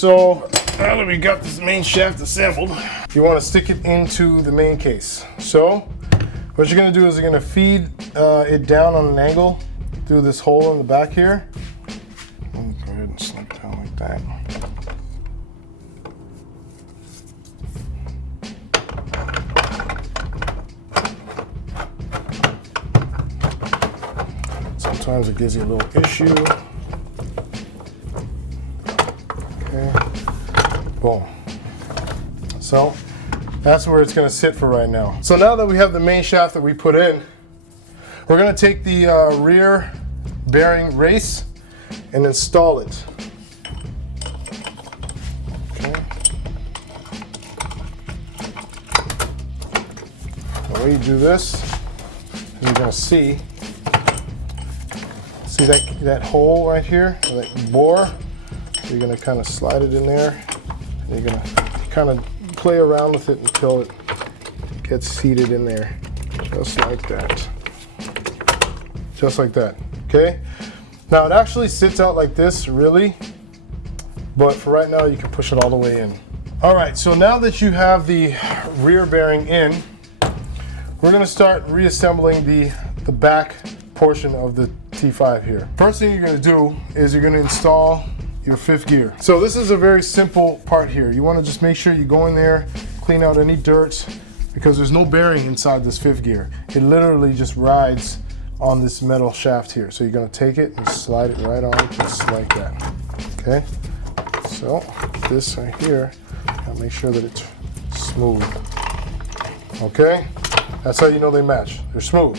so now that we got this main shaft assembled, you want to stick it into the main case. So what you're going to do is you're going to feed it down on an angle through this hole in the back here. Go ahead and slip it down like that. Sometimes it gives you a little issue. Okay, boom. So that's where it's going to sit for right now. So now that we have the main shaft that we put in, we're going to take the rear bearing race and install it. Okay. The way you do this, you're going to see that hole right here, that bore. So you're going to kind of slide it in there. And you're going to kind of play around with it until it gets seated in there, just like that. Just like that, okay? Now it actually sits out like this, really, but for right now you can push it all the way in. All right, so now that you have the rear bearing in, we're gonna start reassembling the back portion of the T5 here. First thing you're gonna do is you're gonna install your 5th gear. So this is a very simple part here. You wanna just make sure you go in there, clean out any dirt, because there's no bearing inside this 5th gear. It literally just rides on this metal shaft here. So you're gonna take it and slide it right on just like that, okay? So this right here, gotta make sure that it's smooth, okay? That's how you know they match, they're smooth.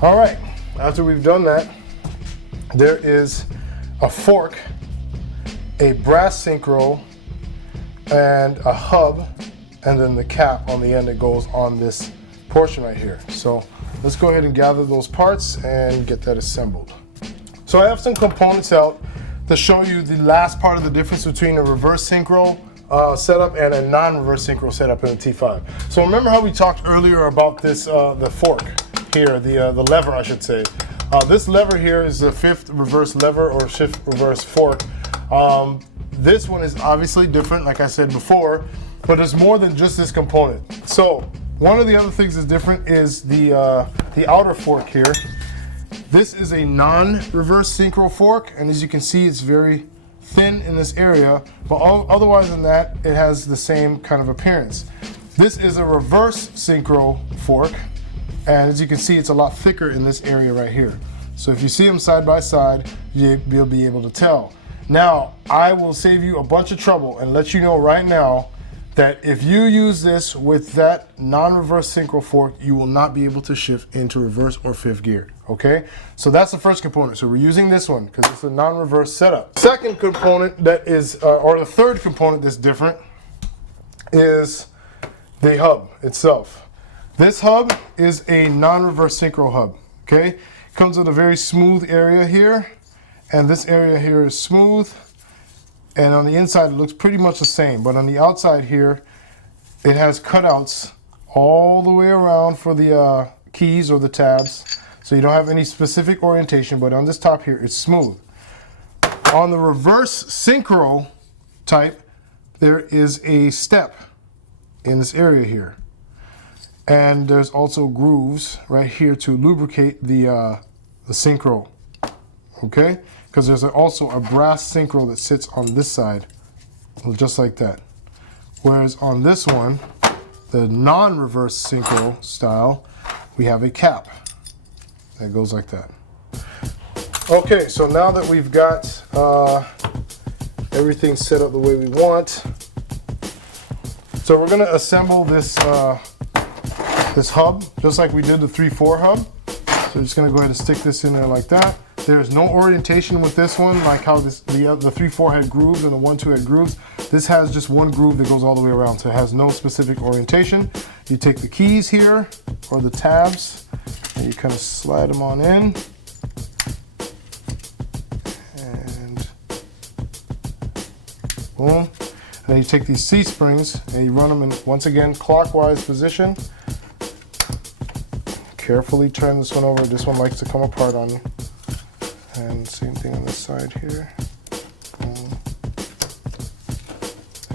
All right, after we've done that, there is a fork, a brass synchro, and a hub, and then the cap on the end that goes on this portion right here. So let's go ahead and gather those parts and get that assembled. So I have some components out to show you the last part of the difference between a reverse synchro setup and a non-reverse synchro setup in the T5. So remember how we talked earlier about this, the fork here, the lever I should say. This lever here is the 5th reverse lever or 5th reverse fork. This one is obviously different, like I said before, but there's more than just this component. So one of the other things that's different is the outer fork here. This is a non-reverse synchro fork, and as you can see, it's very thin in this area, but otherwise than that, it has the same kind of appearance. This is a reverse synchro fork, and as you can see, it's a lot thicker in this area right here. So if you see them side by side, you'll be able to tell. Now, I will save you a bunch of trouble and let you know right now that if you use this with that non-reverse synchro fork, you will not be able to shift into reverse or 5th gear, okay? So that's the first component. So we're using this one because it's a non-reverse setup. Second component that is, or the third component that's different is the hub itself. This hub is a non-reverse synchro hub, okay? It comes with a very smooth area here, and this area here is smooth. And on the inside, it looks pretty much the same, but on the outside here, it has cutouts all the way around for the keys or the tabs. So you don't have any specific orientation, but on this top here, it's smooth. On the reverse synchro type, there is a step in this area here. And there's also grooves right here to lubricate the synchro, okay? Because there's also a brass synchro that sits on this side, just like that. Whereas on this one, the non-reverse synchro style, we have a cap that goes like that. Okay, so now that we've got everything set up the way we want, so we're gonna assemble this this hub, just like we did the 3/4 hub. So we're just gonna go ahead and stick this in there like that. There's no orientation with this one, like how the 3/4 had grooves and the 1/2 had grooves. This has just one groove that goes all the way around, so it has no specific orientation. You take the keys here, or the tabs, and you kind of slide them on in. And boom. And then you take these C-springs and you run them in, once again, clockwise position. Carefully turn this one over. This one likes to come apart on you. And same thing on this side here.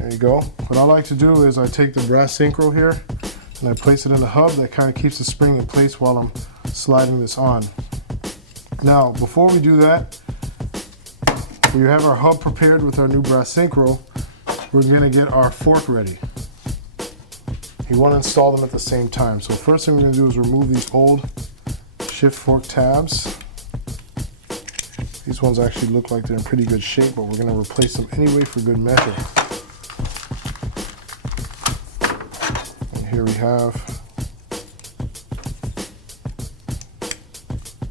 There you go. What I like to do is I take the brass synchro here and I place it in the hub. That kind of keeps the spring in place while I'm sliding this on. Now, before we do that, we have our hub prepared with our new brass synchro. We're gonna get our fork ready. You wanna install them at the same time. So first thing we're gonna do is remove these old shift fork tabs. These ones actually look like they're in pretty good shape, but we're gonna replace them anyway for good measure. And here we have,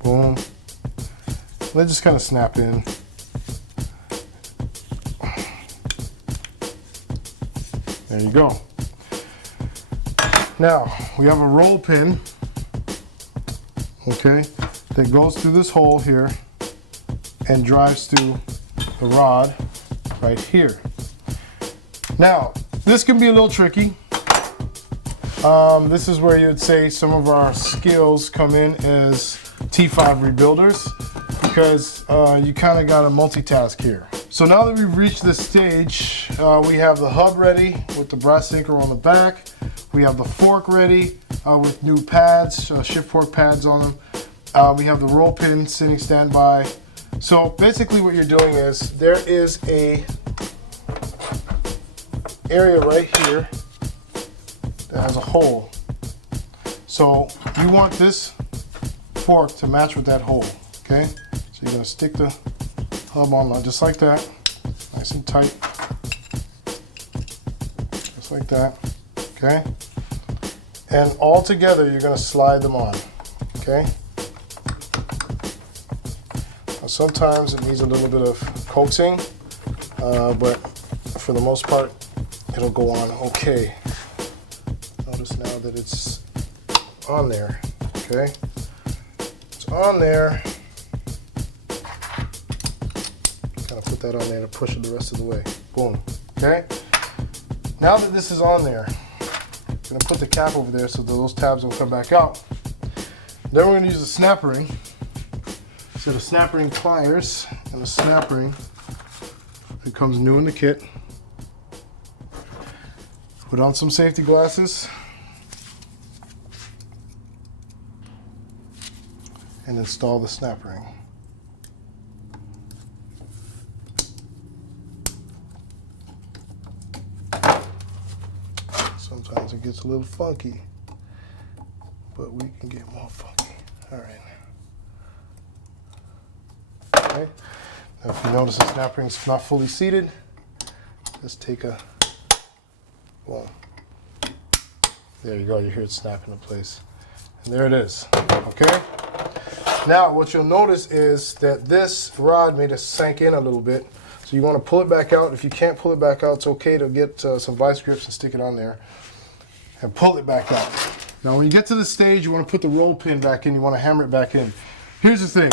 boom. They just kind of snap in. There you go. Now, we have a roll pin, okay, that goes through this hole here and drives to the rod right here. Now, this can be a little tricky. This is where you would say some of our skills come in as T5 rebuilders, because you kind of got to multitask here. So now that we've reached this stage, we have the hub ready with the brass synchro on the back. We have the fork ready with new pads, shift fork pads on them. We have the roll pin sitting standby. So basically what you're doing is there is a area right here that has a hole. So you want this fork to match with that hole, okay? So you're gonna stick the hub on just like that, nice and tight, just like that, okay? And all together you're gonna slide them on, okay? Now sometimes it needs a little bit of coaxing, but for the most part it'll go on okay. Notice now that it's on there, okay? It's on there. Kind of put that on there to push it the rest of the way. Boom, okay? Now that this is on there, I'm gonna put the cap over there so that those tabs will come back out. Then we're gonna use the snap ring. So the snap ring pliers and the snap ring, it comes new in the kit. Put on some safety glasses and install the snap ring. Sometimes it gets a little funky, but we can get more funky. All right. Okay. Now if you notice the snap ring's not fully seated, just take a, boom. There you go, you hear it snap into place. And there it is, okay? Now what you'll notice is that this rod may have sank in a little bit, so you want to pull it back out. If you can't pull it back out, it's okay to get some vice grips and stick it on there and pull it back out. Now when you get to this stage, you want to put the roll pin back in, you want to hammer it back in. Here's the thing,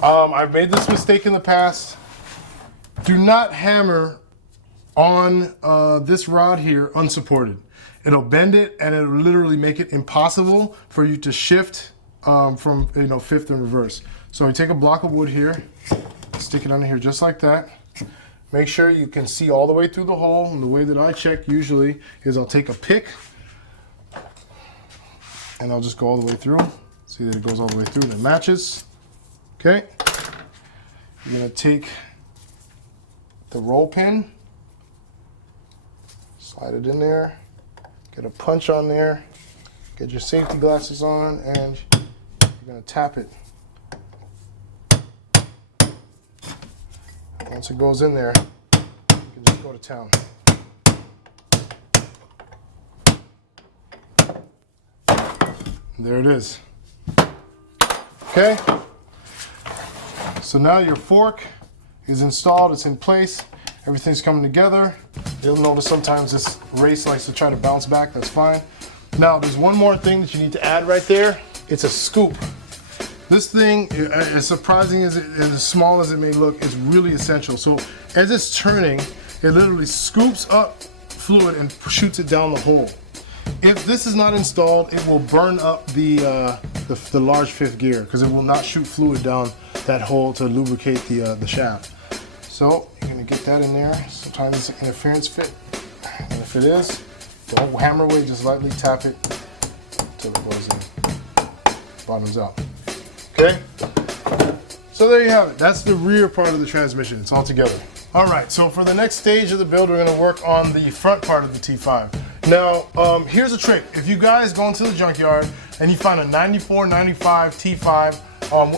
I've made this mistake in the past. Do not hammer on this rod here unsupported. It'll bend it and it'll literally make it impossible for you to shift from fifth and reverse. So you take a block of wood here, stick it under here just like that. Make sure you can see all the way through the hole, and the way that I check usually is I'll take a pick and I'll just go all the way through. See that it goes all the way through and it matches. Okay. You're gonna take the roll pin, slide it in there, get a punch on there, get your safety glasses on, and you're gonna tap it. Once it goes in there, you can just go to town. And there it is. Okay? So now your fork is installed, it's in place, everything's coming together. You'll notice sometimes this race likes to try to bounce back, that's fine. Now there's one more thing that you need to add right there. It's a scoop. This thing, as surprising as as small as it may look, is really essential. So as it's turning, it literally scoops up fluid and shoots it down the hole. If this is not installed, it will burn up the large fifth gear because it will not shoot fluid down that hole to lubricate the shaft. So you're gonna get that in there. Sometimes it's an interference fit. And if it is, don't hammer away, just lightly tap it until it goes in. Bottoms out. Okay? So there you have it. That's the rear part of the transmission. It's all together. All right, so for the next stage of the build, we're gonna work on the front part of the T5. Now, here's a trick. If you guys go into the junkyard and you find a 94, 95 T5,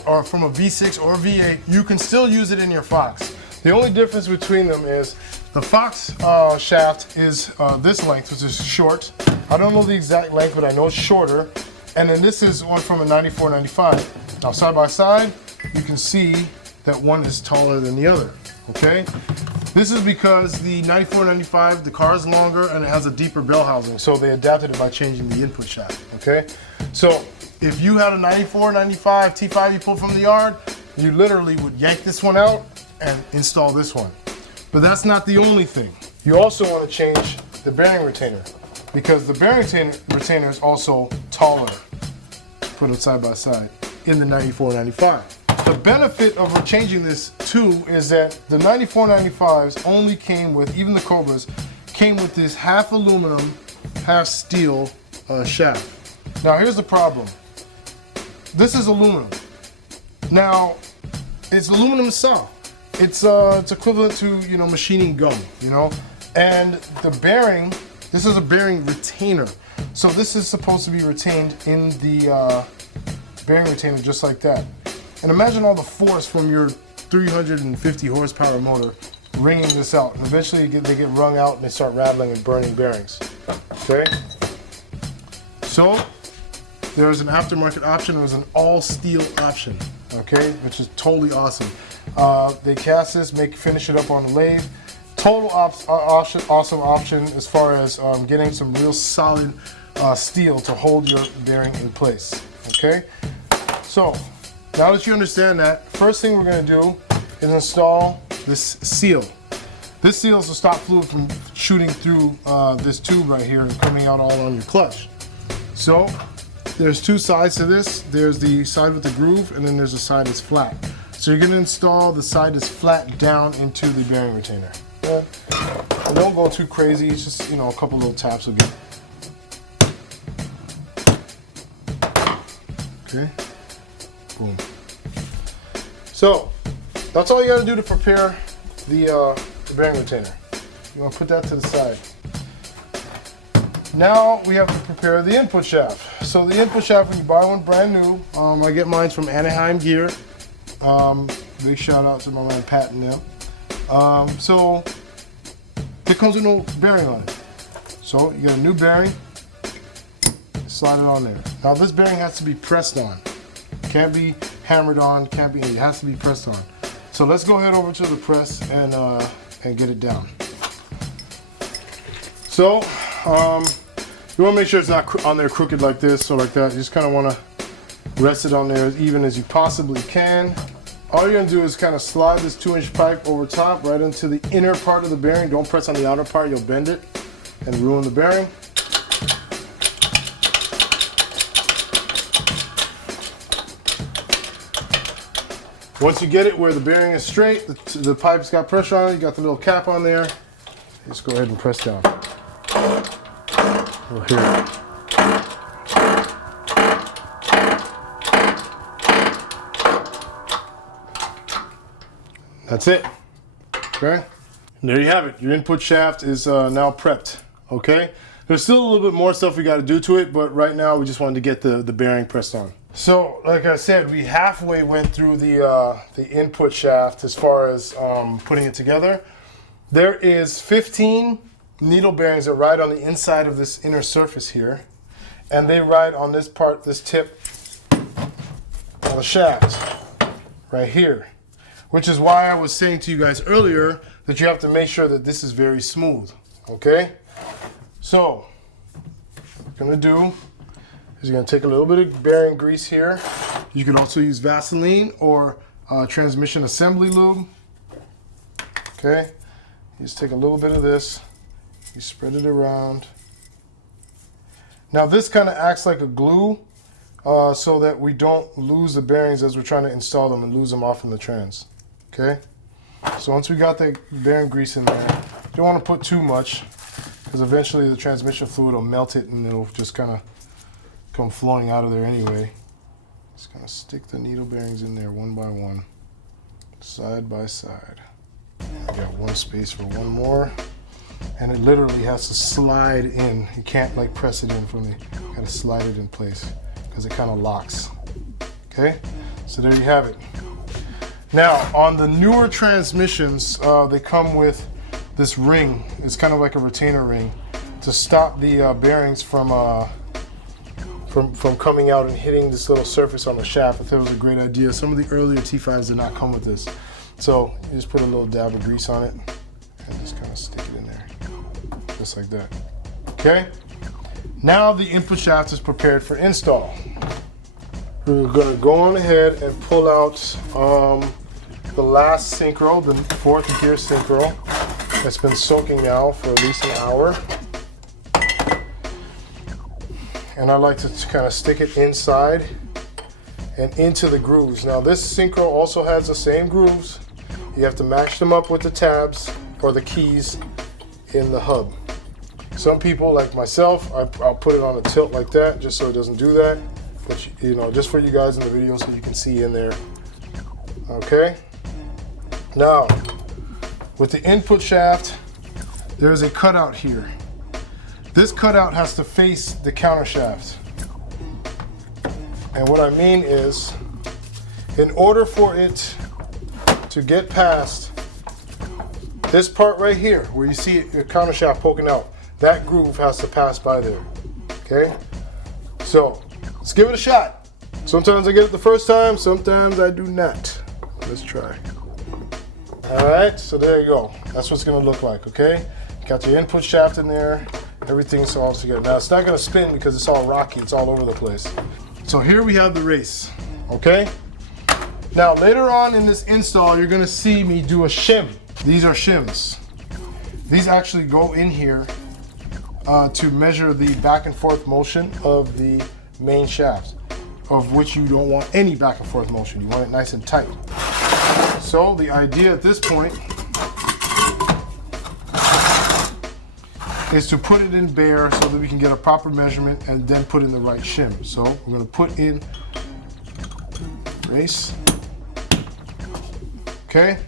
or from a V6 or a V8, you can still use it in your Fox. The only difference between them is the Fox shaft is this length, which is short. I don't know the exact length, but I know it's shorter. And then this is one from a 94, 95. Now, side by side, you can see that one is taller than the other, okay? This is because the 94, 95, the car is longer and it has a deeper bell housing, so they adapted it by changing the input shaft, okay? So if you had a 94, 95 T5 you pulled from the yard, you literally would yank this one out and install this one. But that's not the only thing. You also want to change the bearing retainer because the bearing retainer is also taller. Put it side by side in the 94, 95. The benefit of changing this too is that the 94, 95s only came with, even the Cobras, came with this half aluminum, half steel shaft. Now here's the problem. This is aluminum. Now, it's aluminum soft. It's equivalent to, you know, machining gum, you know? And the bearing, this is a bearing retainer. So this is supposed to be retained in the bearing retainer just like that. And imagine all the force from your 350 horsepower motor wringing this out. And eventually they get wrung out and they start rattling and burning bearings, okay? So there's an aftermarket option, there's an all steel option, okay? Which is totally awesome. They cast this, finish it up on the lathe. Total awesome option as far as getting some real solid steel to hold your bearing in place, okay? So, now that you understand that, first thing we're gonna do is install this seal. This seal is to stop fluid from shooting through this tube right here and coming out all on your clutch. So, there's two sides to this. There's the side with the groove, and then there's the side that's flat. So you're gonna install the side that's flat down into the bearing retainer. And don't go too crazy, it's just, you know, a couple little taps will get it. Okay. Boom. So that's all you got to do to prepare the bearing retainer. You want to put that to the side. Now we have to prepare the input shaft. So the input shaft, when you buy one brand new, I get mine from Anaheim Gear. Big shout out to my man Pat and them. So it comes with no bearing on it. So you get a new bearing, slide it on there. Now this bearing has to be pressed on. Can't be hammered on, can't be, it has to be pressed on. So let's go ahead over to the press and get it down. So you want to make sure it's not on there crooked like this or like that. You just kind of want to rest it on there as even as you possibly can. All you're going to do is kind of slide this 2-inch pipe over top right into the inner part of the bearing. Don't press on the outer part, you'll bend it and ruin the bearing. Once you get it where the bearing is straight, the pipe's got pressure on it, you got the little cap on there, just go ahead and press down. We'll hear it. That's it, okay? And there you have it. Your input shaft is now prepped, okay? There's still a little bit more stuff we got to do to it, but right now we just wanted to get the bearing pressed on. So, like I said, we halfway went through the input shaft as far as putting it together. There is 15 needle bearings that ride on the inside of this inner surface here, and they ride on this part, this tip of the shaft right here, which is why I was saying to you guys earlier that you have to make sure that this is very smooth, okay? So, what we're gonna do is you're gonna take a little bit of bearing grease here. You can also use Vaseline or transmission assembly lube. Okay, you just take a little bit of this, you spread it around. Now this kind of acts like a glue so that we don't lose the bearings as we're trying to install them and lose them off in the trans. Okay, so once we got the bearing grease in there, you don't want to put too much. because eventually the transmission fluid will melt it and it'll just kind of come flowing out of there anyway. Just kind of stick the needle bearings in there one by one, side by side. I got one space for one more, and it literally has to slide in. You can't like press it in from the, you gotta slide it in place because it kind of locks. Okay, so there you have it. Now on the newer transmissions, they come with this ring. It's kind of like a retainer ring to stop the bearings from coming out and hitting this little surface on the shaft. I thought it was a great idea. Some of the earlier T5s did not come with this. So you just put a little dab of grease on it and just kind of stick it in there, just like that. Okay, now the input shaft is prepared for install. We're gonna go on ahead and pull out the last synchro, the 4th gear synchro. It's been soaking now for at least an hour. And I like to kind of stick it inside and into the grooves. Now this synchro also has the same grooves. You have to match them up with the tabs or the keys in the hub. Some people, like myself, I'll put it on a tilt like that just so it doesn't do that. But you know, just for you guys in the video so you can see in there. Okay. Now, with the input shaft, there is a cutout here. This cutout has to face the counter shaft. And what I mean is, in order for it to get past this part right here, where you see the counter shaft poking out, that groove has to pass by there. Okay? So, let's give it a shot. Sometimes I get it the first time, sometimes I do not. Let's try. All right, so there you go. That's what it's gonna look like, okay? Got your input shaft in there, everything's all together. Now it's not gonna spin because it's all rocky, it's all over the place. So here we have the race, okay? Now later on in this install, you're gonna see me do a shim. These are shims. These actually go in here to measure the back and forth motion of the main shaft, of which you don't want any back and forth motion. You want it nice and tight. So the idea at this point is to put it in bare so that we can get a proper measurement and then put in the right shim. So we're going to put in race. Okay.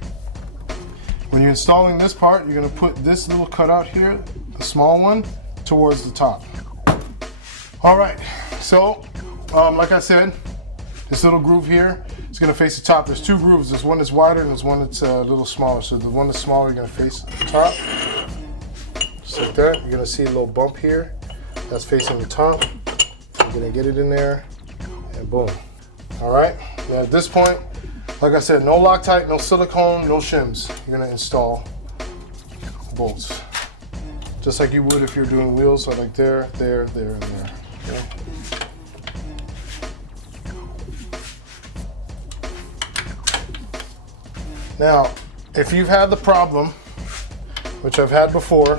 When you're installing this part, you're going to put this little cutout here, the small one, towards the top. All right. So like I said, this little groove here is going to face the top. There's two grooves. There's one that's wider and there's one that's a little smaller. So the one that's smaller, you're going to face the top. Just like that. You're going to see a little bump here. That's facing the top. You're going to get it in there and boom. All right. Now at this point, like I said, no Loctite, no silicone, no shims. You're going to install bolts. Just like you would if you're doing wheels. So like there, there, there, and there. Okay. Now, if you've had the problem, which I've had before,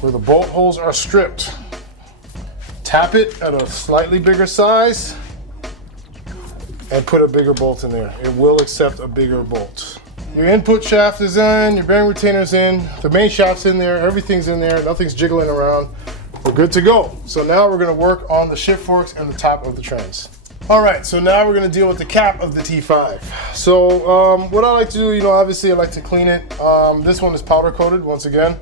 where the bolt holes are stripped, tap it at a slightly bigger size and put a bigger bolt in there. It will accept a bigger bolt. Your input shaft is in, your bearing retainer's in, the main shaft's in there, everything's in there, nothing's jiggling around. We're good to go. So now we're gonna work on the shift forks and the top of the trans. All right, so now we're gonna deal with the cap of the T5. So what I like to do, you know, obviously I like to clean it. This one is powder coated once again.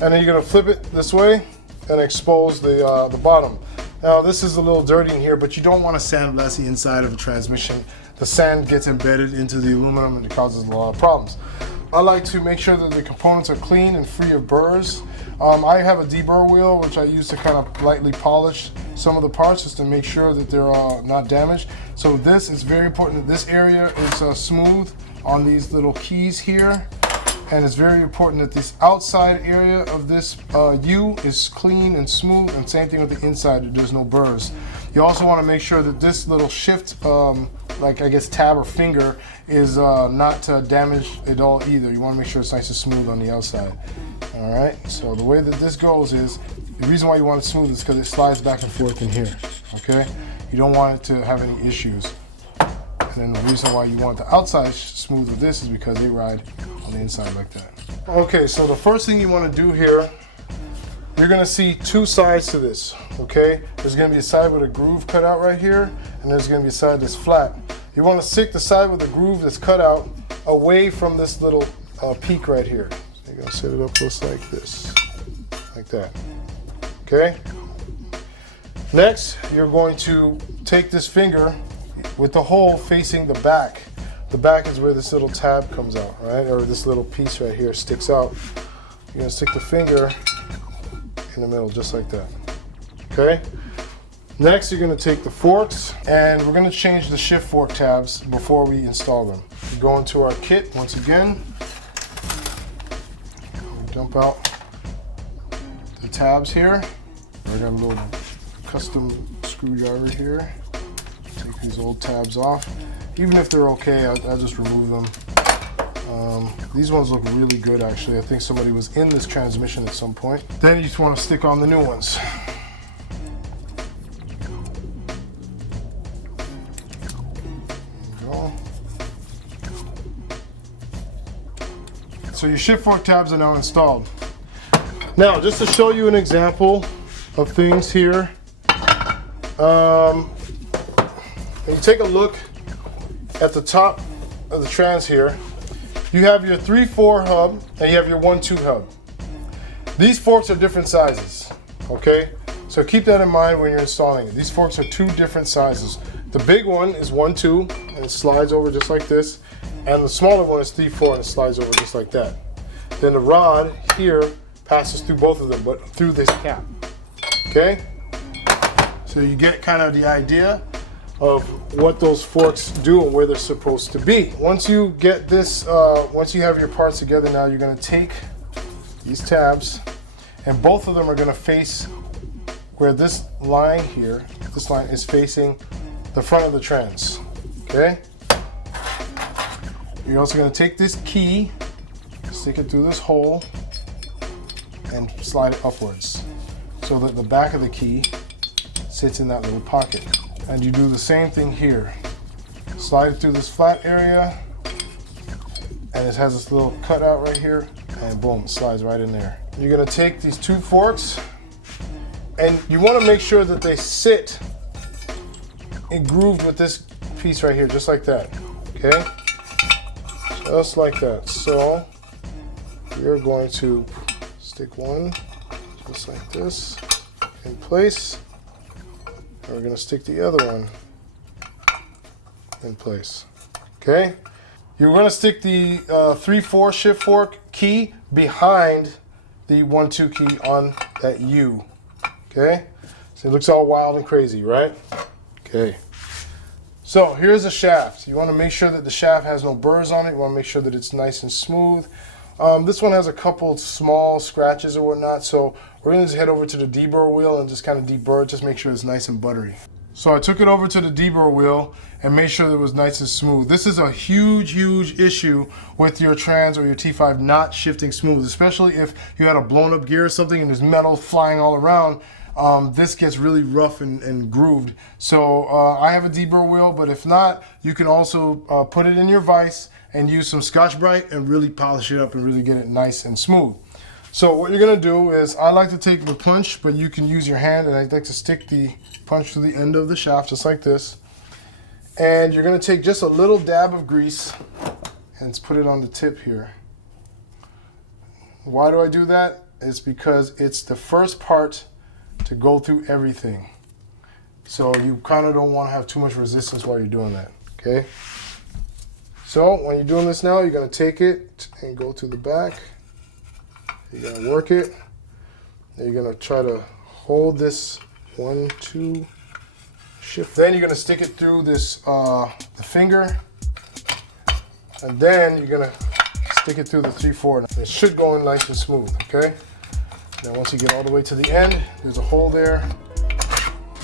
And then you're gonna flip it this way and expose the bottom. Now this is a little dirty in here, but you don't wanna sandblast the inside of a transmission. The sand gets embedded into the aluminum and it causes a lot of problems. I like to make sure that the components are clean and free of burrs. I have a deburr wheel, which I use to kind of lightly polish some of the parts just to make sure that they're not damaged. So this is very important that this area is smooth on these little keys here. And it's very important that this outside area of this U is clean and smooth, and same thing with the inside, that there's no burrs. You also want to make sure that this little shift, like I guess tab or finger, is not damaged at all either. You want to make sure it's nice and smooth on the outside. All right, so the way that this goes is, the reason why you want it smooth is because it slides back and forth in here, okay? You don't want it to have any issues. And then the reason why you want the outside smooth with this is because they ride on the inside like that. Okay, so the first thing you want to do here you're gonna see two sides to this, okay? There's gonna be a side with a groove cut out right here, and there's gonna be a side that's flat. You wanna stick the side with the groove that's cut out away from this little peak right here. So you're gonna set it up just like this, like that, okay? Next, you're going to take this finger with the hole facing the back. The back is where this little tab comes out, right? Or this little piece right here sticks out. You're gonna stick the finger in the middle, just like that, okay? Next, you're gonna take the forks, and we're gonna change the shift fork tabs before we install them. We go into our kit once again. We dump out the tabs here. I got a little custom screwdriver here. Take these old tabs off. Even if they're okay, I'll just remove them. These ones look really good, actually. I think somebody was in this transmission at some point. Then you just want to stick on the new ones. There we go. So your shift fork tabs are now installed. Now, just to show you an example of things here, you take a look at the top of the trans here. You have your 3/4 hub and you have your 1/2 hub. These forks are different sizes, okay? So keep that in mind when you're installing it. These forks are two different sizes. The big one is 1/2 and it slides over just like this, and the smaller one is 3/4 and it slides over just like that. Then the rod here passes through both of them, but through this cap, okay? So you get kind of the idea of what those forks do and where they're supposed to be. Once you get this, once you have your parts together now, you're gonna take these tabs, and both of them are gonna face where this line here, this line is facing the front of the trans, okay? You're also gonna take this key, stick it through this hole, and slide it upwards so that the back of the key sits in that little pocket. And you do the same thing here. Slide it through this flat area, and it has this little cutout right here, and boom, it slides right in there. You're gonna take these two forks, and you wanna make sure that they sit and grooved with this piece right here, just like that, okay? Just like that. So, you're going to stick one, just like this, in place. And we're gonna stick the other one in place, okay? You're gonna stick the 3/4 shift fork key behind the 1/2 key on that U, okay? So it looks all wild and crazy, right? Okay. So here's a shaft. You wanna make sure that the shaft has no burrs on it. You wanna make sure that it's nice and smooth. This one has a couple small scratches or whatnot, so we're gonna just head over to the deburr wheel and just kind of deburr, just make sure it's nice and buttery. So I took it over to the deburr wheel and made sure that it was nice and smooth. This is a huge issue with your trans or your T5 not shifting smooth, especially if you had a blown up gear or something and there's metal flying all around. This gets really rough and grooved. So I have a deburr wheel, but if not, you can also put it in your vise and use some Scotch-Brite and really polish it up and really get it nice and smooth. So what you're gonna do is, I like to take the punch, but you can use your hand, and I like to stick the punch to the end of the shaft, just like this. And you're gonna take just a little dab of grease and put it on the tip here. Why do I do that? It's because it's the first part to go through everything. So you kind of don't want to have too much resistance while you're doing that, okay? So when you're doing this now, you're gonna take it and go to the back. You're gonna work it. And you're gonna try to hold this 1/2 shift. Then you're gonna stick it through this the finger, and then you're gonna stick it through the 3/4. It should go in nice and smooth, okay? Now once you get all the way to the end, there's a hole there.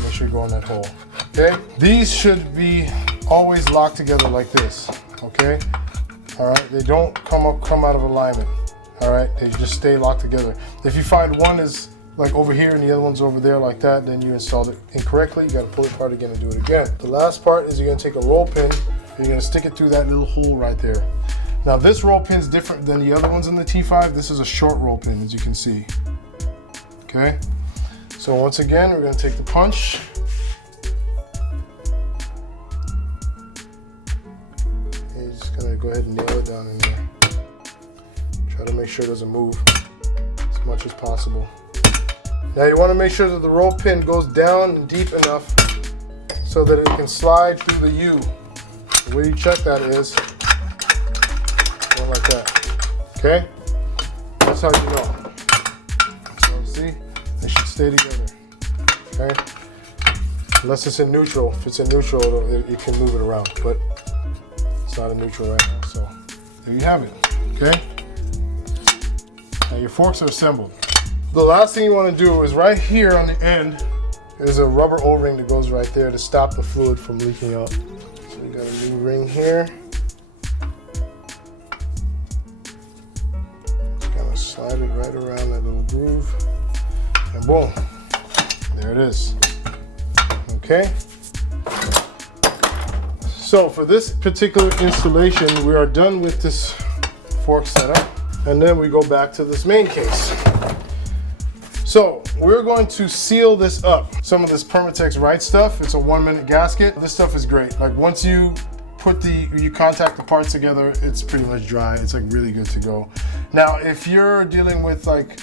Make sure you go in that hole, okay? These should be always locked together like this, okay? All right, they don't come out of alignment, all right? They just stay locked together. If you find one is like over here and the other one's over there like that, then you installed it incorrectly. You gotta pull it apart again and do it again. The last part is you're gonna take a roll pin and you're gonna stick it through that little hole right there. Now this roll pin is different than the other ones in the T5. This is a short roll pin, as you can see. okay? So once again, we're gonna take the punch. And you're just gonna go ahead and nail it down in there. Try to make sure it doesn't move as much as possible. Now you wanna make sure that the roll pin goes down and deep enough so that it can slide through the U. The way you check that is going like that, okay? That's how you know. So see, they should stay together, okay? Unless it's in neutral. If it's in neutral, you can move it around, but it's not in neutral right now, so there you have it, okay? Now your forks are assembled. The last thing you want to do is right here on the end, there's a rubber O-ring that goes right there to stop the fluid from leaking out. So you got a new ring here. Just kind of slide it right around that little groove. And boom, there it is. Okay. So for this particular installation, we are done with this fork setup. And then we go back to this main case. So we're going to seal this up. Some of this Permatex Right stuff, it's a 1-minute gasket. This stuff is great. Like once you contact the parts together, it's pretty much dry. It's like really good to go. Now, if you're dealing with like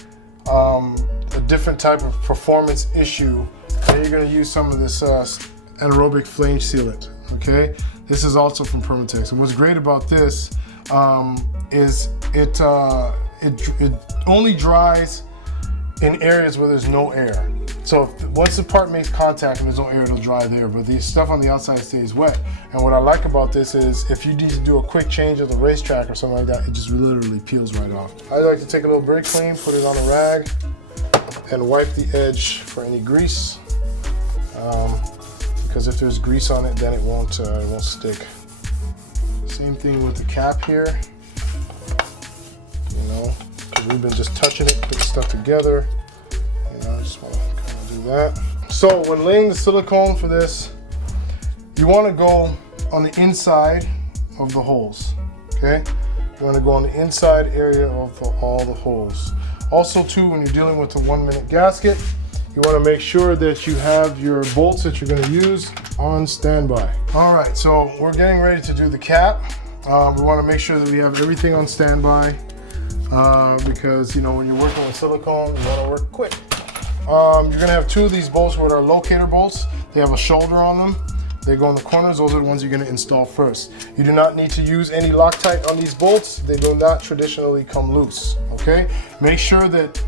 a different type of performance issue, then you're gonna use some of this Anaerobic Flange sealant, okay? This is also from Permatex. And what's great about this is it only dries in areas where there's no air. So once the part makes contact and there's no air, it'll dry there, but the stuff on the outside stays wet. And what I like about this is if you need to do a quick change of the racetrack or something like that, it just literally peels right off. I like to take a little brake clean, put it on a rag, and wipe the edge for any grease. Because if there's grease on it, then it won't stick. Same thing with the cap here. You know, because we've been just touching it, putting stuff together. You know, I just want to kind of do that. So when laying the silicone for this, you want to go on the inside of the holes, okay? You want to go on the inside area of all the holes. Also too, when you're dealing with a 1-minute gasket, you want to make sure that you have your bolts that you're going to use on standby. All right, so we're getting ready to do the cap. We want to make sure that we have everything on standby. Because you know when you're working with silicone, you want to work quick. You're gonna have 2 of these bolts with our locator bolts. They have a shoulder on them. They go in the corners. Those are the ones you're gonna install first. You do not need to use any Loctite on these bolts. They do not traditionally come loose. Okay. Make sure that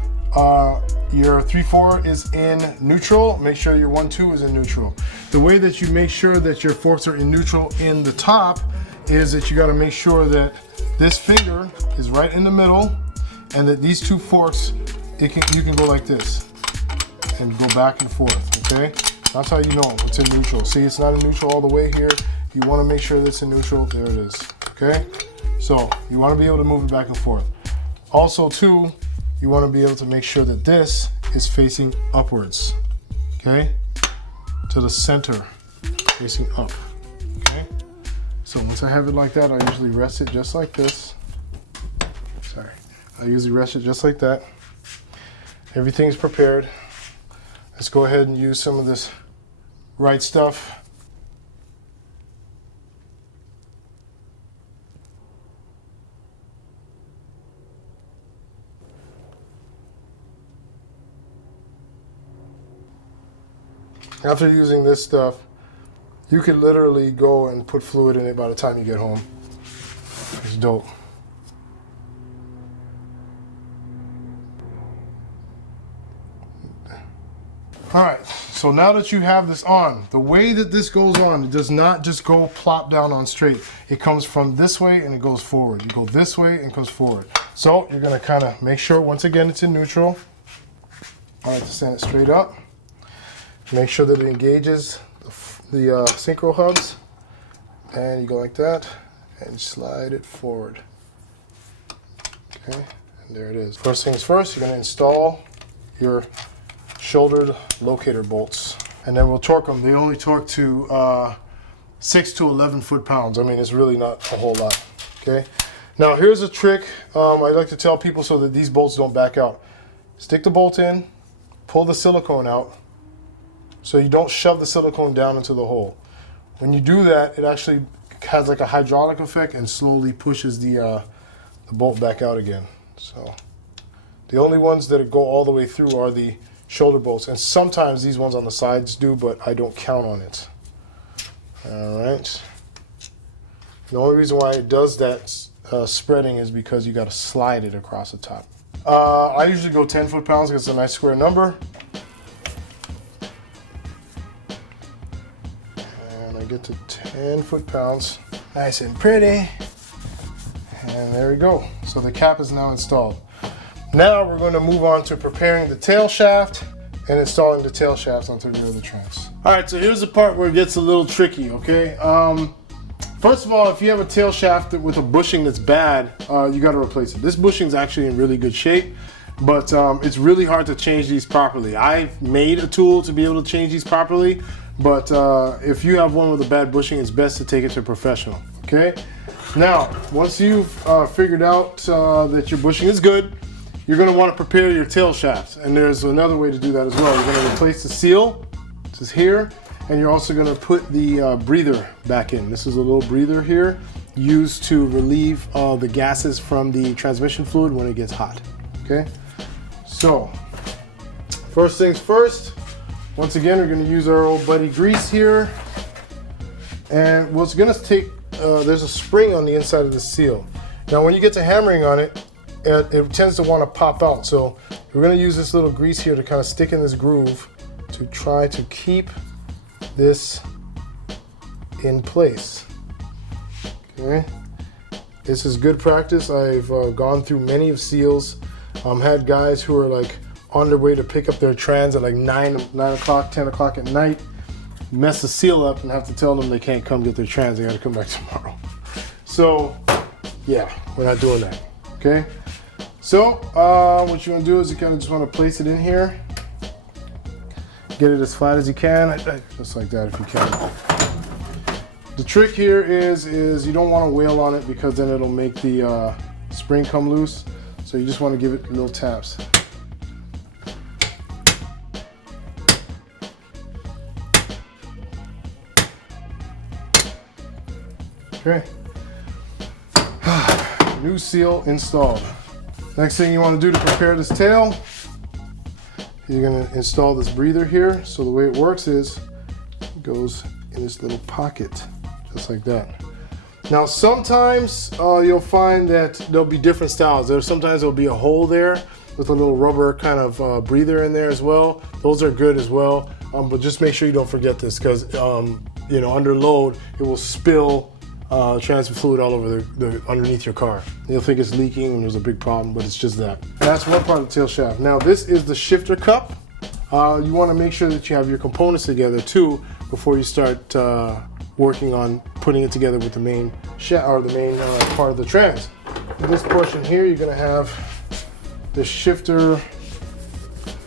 your 3/4 is in neutral. Make sure your 1/2 is in neutral. The way that you make sure that your forks are in neutral in the top is that you got to make sure that this finger is right in the middle, and that these 2 forks, you can go like this and go back and forth, okay? That's how you know it's in neutral. See, it's not in neutral all the way here. You want to make sure that it's in neutral. There it is, okay? So you want to be able to move it back and forth. Also too, you want to be able to make sure that this is facing upwards, okay? To the center, facing up, okay? So once I have it like that, I usually rest it just like this. Sorry. I usually rest it just like that. Everything's prepared. Let's go ahead and use some of this Right stuff. After using this stuff, you could literally go and put fluid in it by the time you get home. It's dope. All right, so now that you have this on, the way that this goes on, it does not just go plop down on straight. It comes from this way and it goes forward. You go this way and comes forward. So you're gonna kind of make sure, once again, it's in neutral. I like to stand it straight up. Make sure that it engages the synchro hubs, and you go like that and slide it forward. Okay, and there it is. First things first, you're going to install your shouldered locator bolts, and then we'll torque them. They only torque to 6 to 11 foot-pounds. I mean, it's really not a whole lot. Okay, now here's a trick I like to tell people so that these bolts don't back out. Stick the bolt in, pull the silicone out so you don't shove the silicone down into the hole. When you do that, it actually has like a hydraulic effect and slowly pushes the bolt back out again. So the only ones that go all the way through are the shoulder bolts, and sometimes these ones on the sides do, but I don't count on it. All right. The only reason why it does that spreading is because you got to slide it across the top. I usually go 10 foot-pounds because it's a nice square number. And I get to 10 foot-pounds, nice and pretty. And there we go. So the cap is now installed. Now we're going to move on to preparing the tail shaft and installing the tail shafts onto the rear of the trans. All right, so here's the part where it gets a little tricky, okay? First of all, if you have a tail shaft with a bushing that's bad, you got to replace it. This bushing is actually in really good shape, but it's really hard to change these properly. I've made a tool to be able to change these properly, but if you have one with a bad bushing, it's best to take it to a professional, okay? Now, once you've figured out that your bushing is good, you're going to want to prepare your tail shaft, and there's another way to do that as well. You're going to replace the seal, this is here, and you're also going to put the breather back in. This is a little breather here used to relieve the gases from the transmission fluid when it gets hot, okay? So, first things first, once again, we're going to use our old buddy grease here, and what's going to take, there's a spring on the inside of the seal. Now, when you get to hammering on it, it tends to want to pop out. So we're going to use this little grease here to kind of stick in this groove to try to keep this in place. Okay, this is good practice. I've gone through many of seals. Had guys who are like on their way to pick up their trans at like 9 o'clock, 10 o'clock at night, mess the seal up and have to tell them they can't come get their trans. They got to come back tomorrow. So yeah, we're not doing that. Okay. So what you want to do is you kind of just want to place it in here, get it as flat as you can, just like that if you can. The trick here is you don't want to wail on it because then it'll make the spring come loose. So you just want to give it little taps. Okay. New seal installed. Next thing you want to do to prepare this tail, you're going to install this breather here. So the way it works is it goes in this little pocket, just like that. Now sometimes you'll find that there'll be different styles. Sometimes there'll be a hole there with a little rubber kind of breather in there as well. Those are good as well, but just make sure you don't forget this because you know, under load it will spill transfer fluid all over the underneath your car. You'll think it's leaking and there's a big problem, but it's just that. And that's one part of the tail shaft. Now this is the shifter cup. You want to make sure that you have your components together too before you start working on putting it together with the main shaft or the main part of the trans. In this portion here, you're going to have the shifter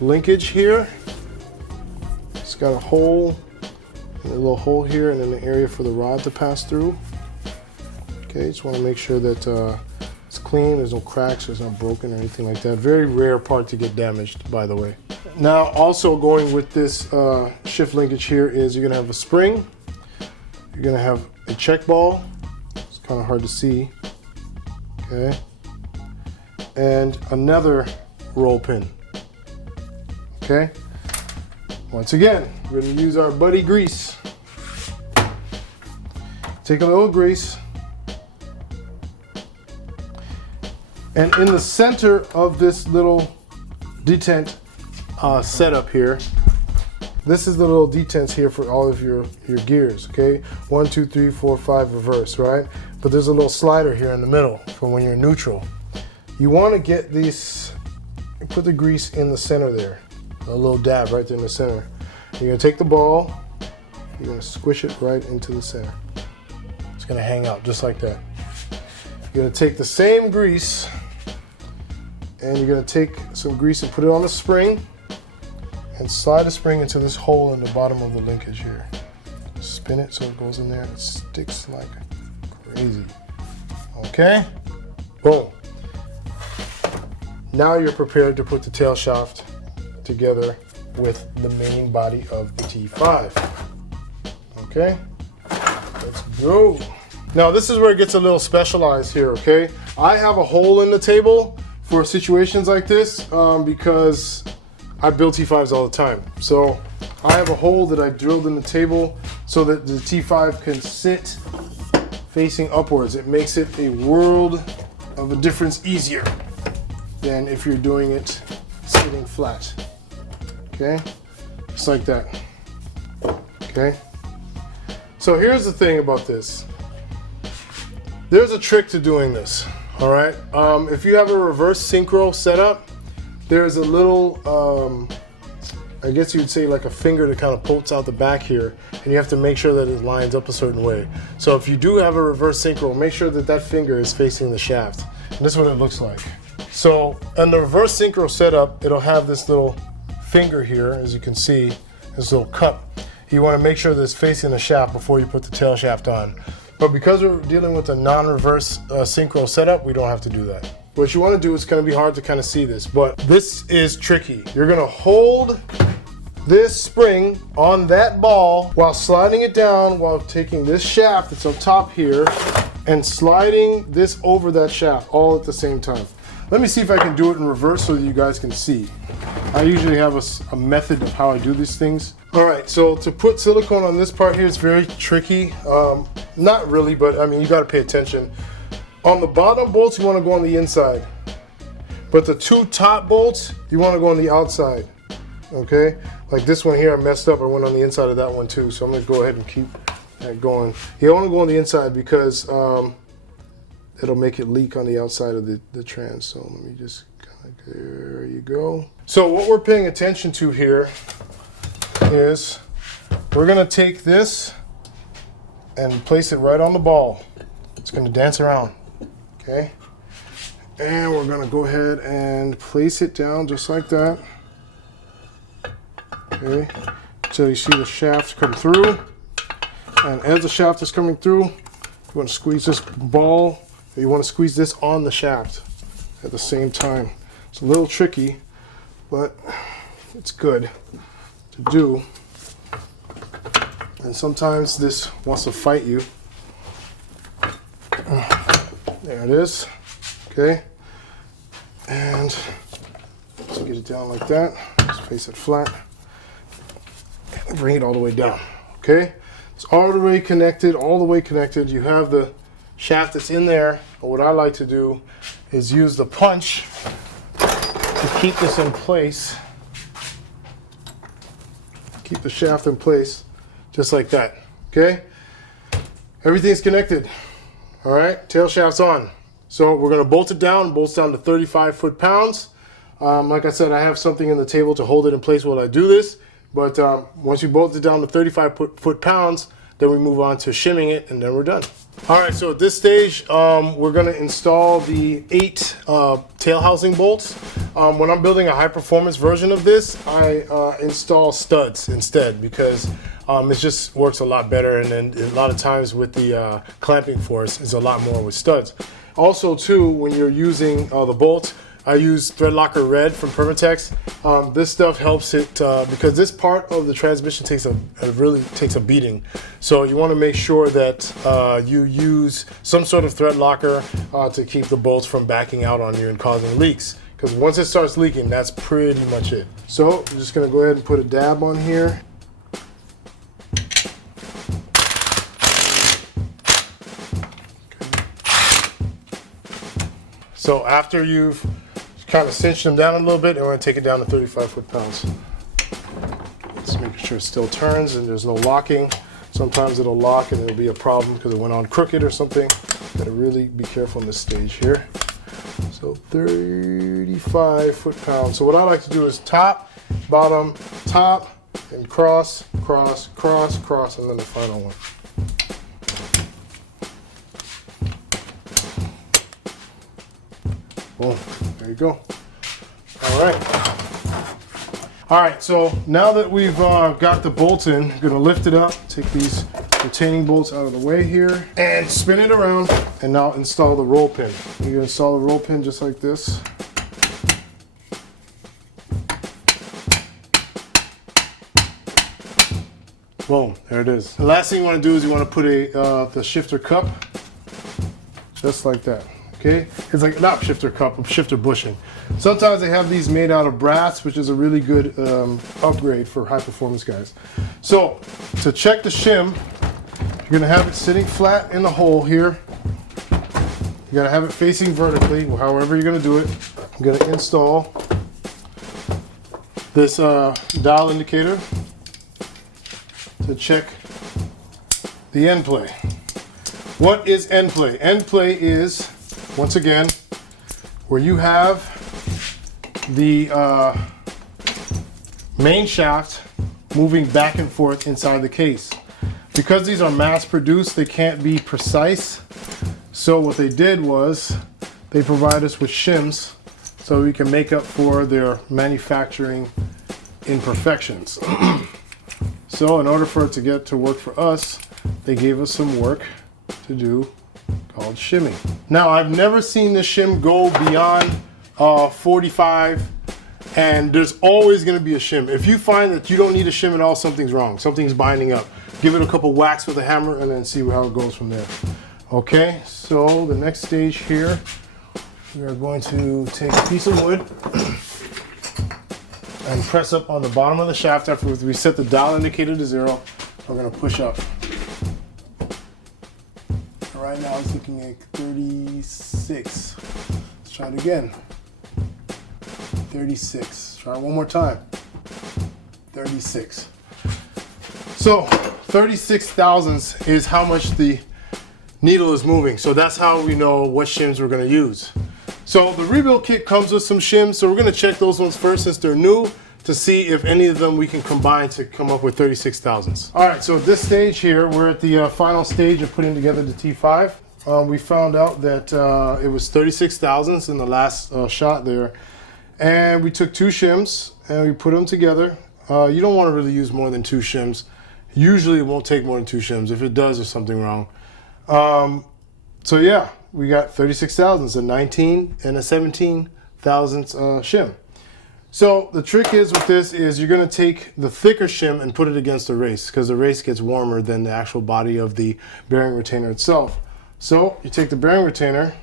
linkage here. It's got a hole, a little hole here, and then an area for the rod to pass through. Okay, just want to make sure that it's clean, there's no cracks, there's not broken or anything like that. Very rare part to get damaged, by the way. Now, also going with this shift linkage here is you're going to have a spring, you're going to have a check ball, it's kind of hard to see, okay, and another roll pin, okay. Once again, we're going to use our buddy grease. Take a little grease, and in the center of this little detent setup here, this is the little detents here for all of your gears, okay? 1, 2, 3, 4, 5 reverse, right? But there's a little slider here in the middle for when you're neutral. You want to get these, put the grease in the center there, a little dab right there in the center. You're going to take the ball, you're going to squish it right into the center. It's going to hang out just like that. You're going to take the same grease and you're going to take some grease and put it on the spring and slide the spring into this hole in the bottom of the linkage here. Spin it so it goes in there and it sticks like crazy. Okay? Boom. Now you're prepared to put the tail shaft together with the main body of the T5. Okay, let's go. Now this is where it gets a little specialized here, okay? I have a hole in the table for situations like this because I build T5s all the time. So I have a hole that I drilled in the table so that the T5 can sit facing upwards. It makes it a world of a difference easier than if you're doing it sitting flat. Okay, just like that. Okay, so here's the thing about this. There's a trick to doing this, all right? If you have a reverse synchro setup, there's a little, I guess you'd say like a finger that kind of pokes out the back here, and you have to make sure that it lines up a certain way. So if you do have a reverse synchro, make sure that that finger is facing the shaft. And this is what it looks like. So in the reverse synchro setup, it'll have this little finger here, as you can see, this little cup. You want to make sure that it's facing the shaft before you put the tail shaft on. But because we're dealing with a non-reverse synchro setup, we don't have to do that. What you want to do, is going to be hard to kind of see this, but this is tricky. You're going to hold this spring on that ball while sliding it down, while taking this shaft that's on top here and sliding this over that shaft all at the same time. Let me see if I can do it in reverse so that you guys can see. I usually have a method of how I do these things. All right, so to put silicone on this part here, it's very tricky. Not really, but I mean, you gotta pay attention. On the bottom bolts, you wanna go on the inside. But the two top bolts, you wanna go on the outside, okay? Like this one here, I messed up, I went on the inside of that one too, so I'm gonna go ahead and keep that going. You wanna go on the inside because it'll make it leak on the outside of the trans. So let me just kind of, there you go. So what we're paying attention to here is we're gonna take this and place it right on the ball. It's gonna dance around, okay? And we're gonna go ahead and place it down just like that. Okay, until you see the shaft come through. And as the shaft is coming through, you wanna squeeze this ball, you wanna squeeze this on the shaft at the same time. It's a little tricky, but it's good to do. And sometimes this wants to fight you. There it is, okay? And let's get it down like that. Just face it flat. And bring it all the way down, okay? It's all the way connected, all the way connected. You have the shaft that's in there. But what I like to do is use the punch to keep this in place. Keep the shaft in place. Just like that, okay? Everything's connected, all right? Tail shaft's on. So we're gonna bolt it down, bolts down to 35 foot-pounds. Like I said, I have something in the table to hold it in place while I do this, but once you bolt it down to 35 foot-pounds, then we move on to shimming it, and then we're done. All right, so at this stage, we're gonna install the 8 tail housing bolts. When I'm building a high-performance version of this, I install studs instead because it just works a lot better, and then a lot of times with the clamping force is a lot more with studs. Also, too, when you're using the bolts, I use Thread Locker Red from Permatex. This stuff helps it because this part of the transmission really takes a beating. So you want to make sure that you use some sort of thread locker to keep the bolts from backing out on you and causing leaks. Because once it starts leaking, that's pretty much it. So I'm just going to go ahead and put a dab on here. So after you've kind of cinched them down a little bit, and we're going to take it down to 35 foot-pounds. Just making sure it still turns and there's no locking. Sometimes it'll lock and it'll be a problem because it went on crooked or something. Got to really be careful in this stage here. So 35 foot-pounds. So what I like to do is top, bottom, top, and cross, cross, cross, cross, and then the final one. Boom, there you go. All right, so now that we've got the bolts in, I'm gonna lift it up, take these retaining bolts out of the way here, and spin it around, and now install the roll pin. You're gonna install the roll pin just like this. Boom, there it is. The last thing you want to do is you want to put the shifter cup just like that. Okay, it's like not shifter cup, shifter bushing. Sometimes they have these made out of brass, which is a really good upgrade for high performance guys. So to check the shim, you're gonna have it sitting flat in the hole here. You gotta have it facing vertically, however you're gonna do it. I'm gonna install this dial indicator to check the end play. What is end play? End play is, once again, where you have the main shaft moving back and forth inside the case. Because these are mass produced, they can't be precise. So what they did was they provide us with shims so we can make up for their manufacturing imperfections. So in order for it to get to work for us, they gave us some work to do called shimming. Now, I've never seen the shim go beyond 45, and there's always going to be a shim. If you find that you don't need a shim at all, something's wrong. Something's binding up. Give it a couple whacks with a hammer and then see how it goes from there. Okay, so the next stage here, we are going to take a piece of wood and press up on the bottom of the shaft. After we set the dial indicator to 0, we're going to push up. Right now it's looking at 36. Let's try it again. 36. Try it one more time. 36. So 36 thousandths is how much the needle is moving. So that's how we know what shims we're going to use. So the rebuild kit comes with some shims. So we're going to check those ones first since they're new to see if any of them we can combine to come up with 36 thousandths. All right, so at this stage here, we're at the final stage of putting together the T5. We found out that it was 36 thousandths in the last shot there. And we took 2 shims and we put them together. You don't want to really use more than 2 shims. Usually it won't take more than 2 shims. If it does, there's something wrong. So yeah, we got 36 thousandths, a 19 and a 17 thousandths shim. So the trick is with this is you're going to take the thicker shim and put it against the race, because the race gets warmer than the actual body of the bearing retainer itself. So you take the bearing retainer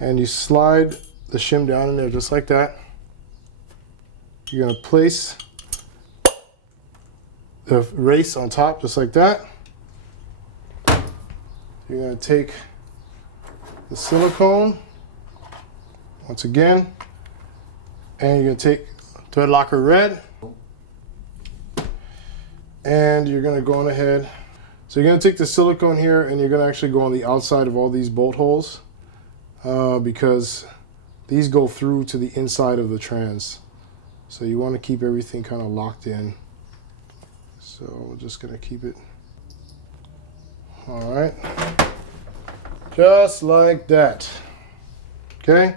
and you slide the shim down in there just like that. You're going to place the race on top just like that. You're going to take the silicone once again, and you're going to take thread locker red, and you're going to go on ahead. So you're going to take the silicone here and you're going to actually go on the outside of all these bolt holes because these go through to the inside of the trans. So you want to keep everything kind of locked in. So we're just going to keep it. All right. Just like that. Okay.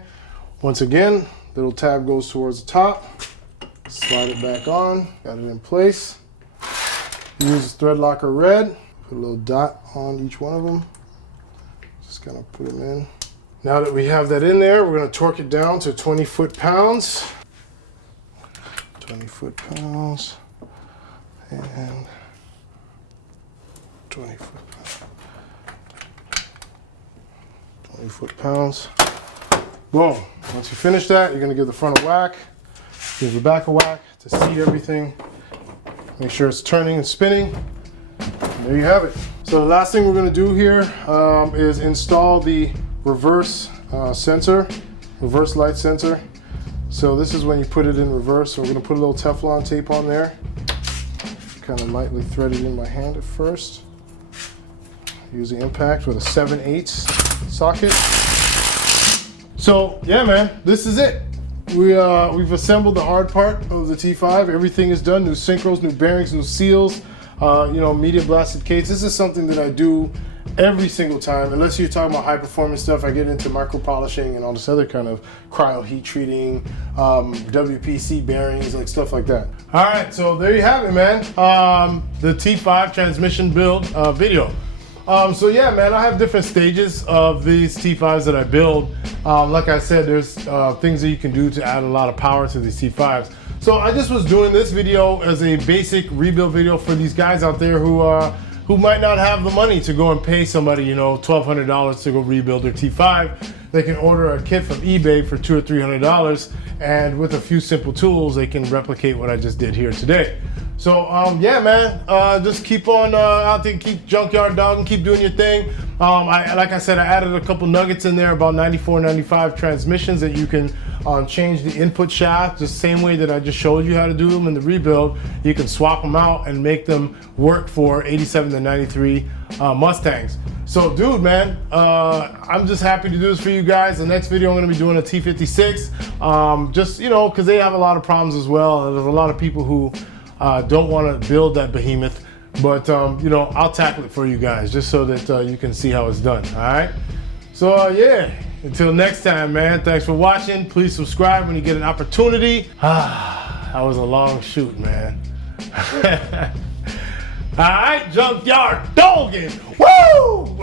Once again, little tab goes towards the top. Slide it back on. Got it in place. Use thread locker red. Put a little dot on each one of them. Just kind of put them in. Now that we have that in there, we're going to torque it down to 20 foot-pounds. 20 foot-pounds. And 20 foot-pounds. 20 foot-pounds. Boom. Once you finish that, you're going to give the front a whack, give the back a whack to seat everything. Make sure it's turning and spinning. And there you have it. So the last thing we're going to do here is install the reverse sensor, reverse light sensor. So this is when you put it in reverse. So we're going to put a little Teflon tape on there. Kind of lightly thread it in my hand at first. Use the impact with a 7/8 socket. So yeah, man, this is it. We've assembled the hard part of the T5. Everything is done. New synchros, new bearings, new seals. Media blasted case. This is something that I do every single time. Unless you're talking about high performance stuff, I get into micro polishing and all this other kind of cryo heat treating, WPC bearings, like stuff like that. All right, so there you have it, man. The T5 transmission build video. So yeah, man, I have different stages of these T5s that I build. Like I said, there's things that you can do to add a lot of power to these T5s. So I just was doing this video as a basic rebuild video for these guys out there who might not have the money to go and pay somebody, you know, $1,200 to go rebuild their T5. They can order a kit from eBay for $200 or $300, and with a few simple tools, they can replicate what I just did here today. So yeah, man, just keep on out there, keep Junkyard dogging, keep doing your thing. Like I said, I added a couple nuggets in there about 94, 95 transmissions that you can change the input shaft the same way that I just showed you how to do them in the rebuild. You can swap them out and make them work for 87 to 93 Mustangs. So dude, man, I'm just happy to do this for you guys. The next video I'm gonna be doing a T56, just, you know, because they have a lot of problems as well. And there's a lot of people who don't want to build that behemoth, but you know, I'll tackle it for you guys just so that you can see how it's done. All right, so yeah, until next time, man, thanks for watching. Please subscribe when you get an opportunity. That was a long shoot, man. All right, Junkyard dogging. Woo!